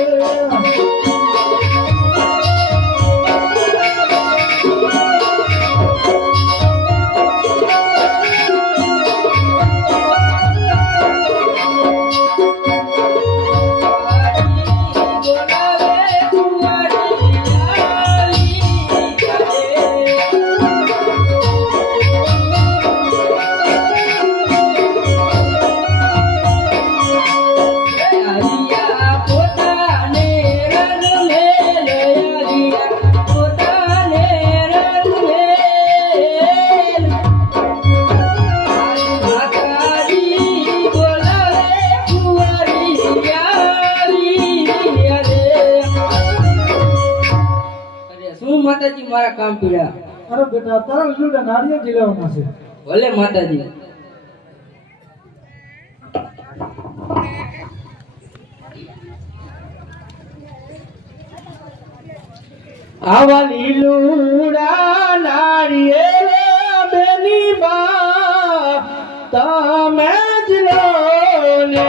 Yeah. શું માતાજી મારા કામ પીડ્યા અરે બેટા તારા લીલુડા નાળિયેર જીલાવવાના છે. ભલે માતાજી. આવા લીલુડા નાળિયેર બેની બા તમે જ લો ને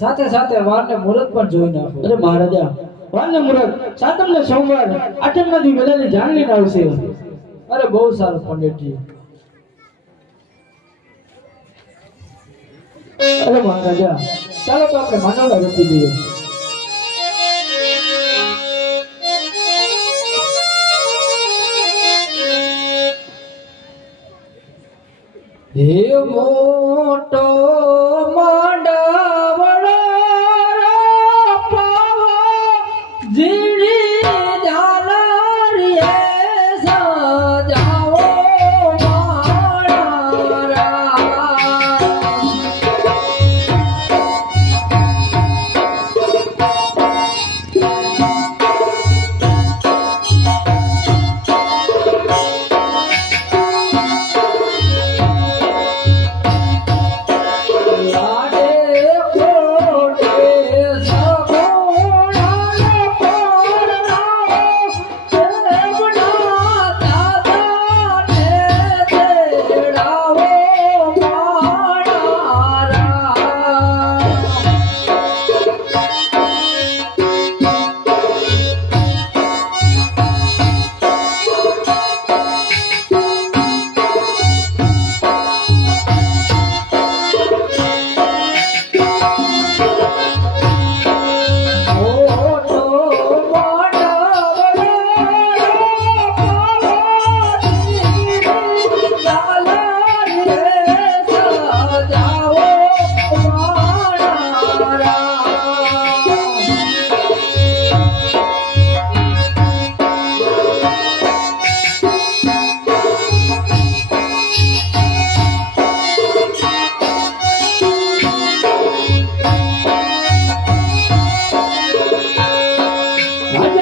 સાથે સાથે વારને મુહૂર્ત પણ જોઈ નાખો. અરે મહારાજા વારને મુરત સાતમ ને સોમવાર આઠમમાંથી બધાની જાણ લઈને આવશે. અરે બહુ સારું પંડિતજી. અરે મહારાજા ચાલો તો આપણે માનવડા રોકી દઈએ હે મોટો મંડવડો What?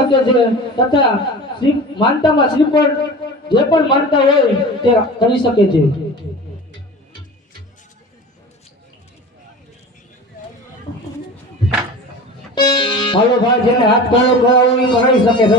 શકે છે. તથા માનતામાં શ્રીફળ જે પણ માનતા હોય તે કરી શકે છે. હાલો ભાઈ, જેને હાથ ગણો કરાવો એ કરાવી શકે છે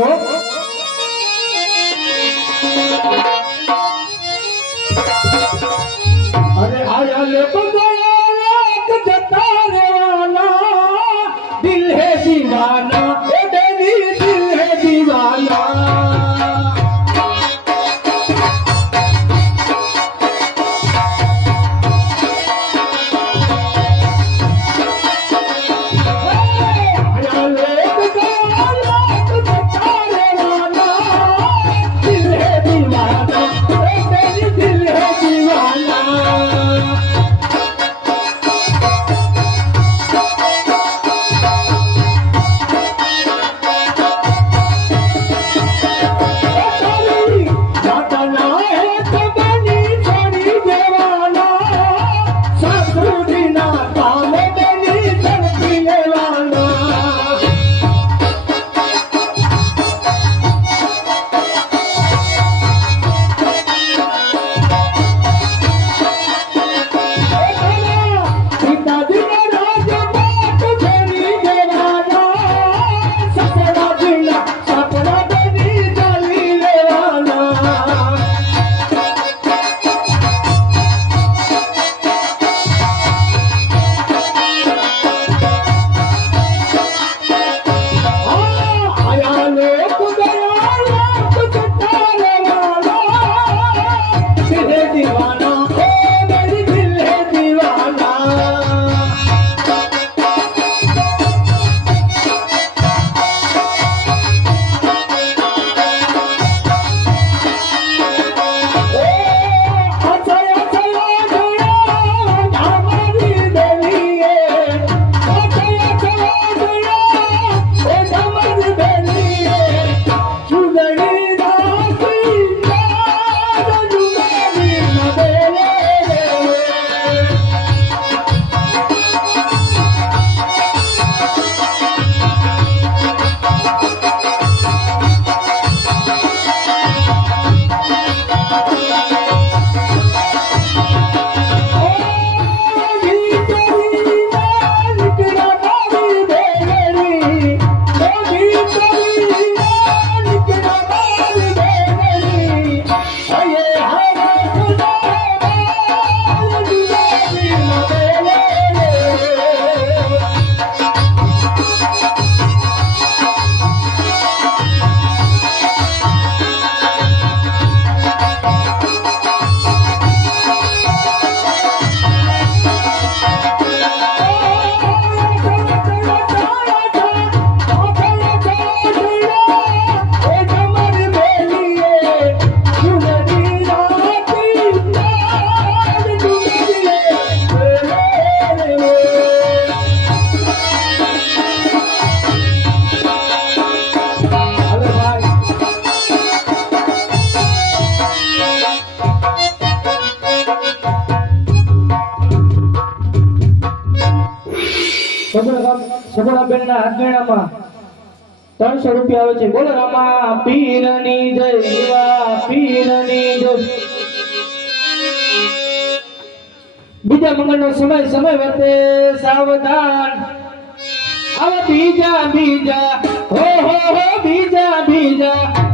સગુણાબેનના હાથમેળામાં ત્રણસો રૂપિયા આવે છે. બોલો, રામા, પીરની જય પીરની જય. બીજા મંગળનો સમય સમય વર્તે સાવધાન. હવે બીજા બીજા હો હો, બીજા બીજા.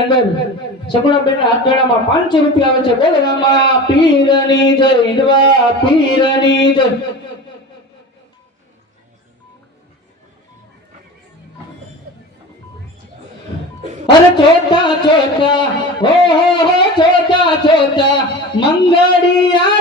અંદર સગુણાબેન આંધળામાં પાંચસો રૂપિયા આવે છે બોલવામાં પીરની જય હિંદવા પીરની જય અરે ચોટા ચોટા હો હો હો ચોટા ચોટા મંગળિયા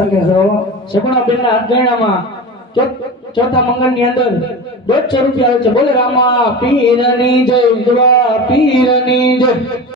શકે છે સગુણાબેનના અધ્યયનામાં ચોથા મંગળની અંદર દોઢસો રૂપિયા આવે છે. બોલે, રામા પીરની જય પીરની જય.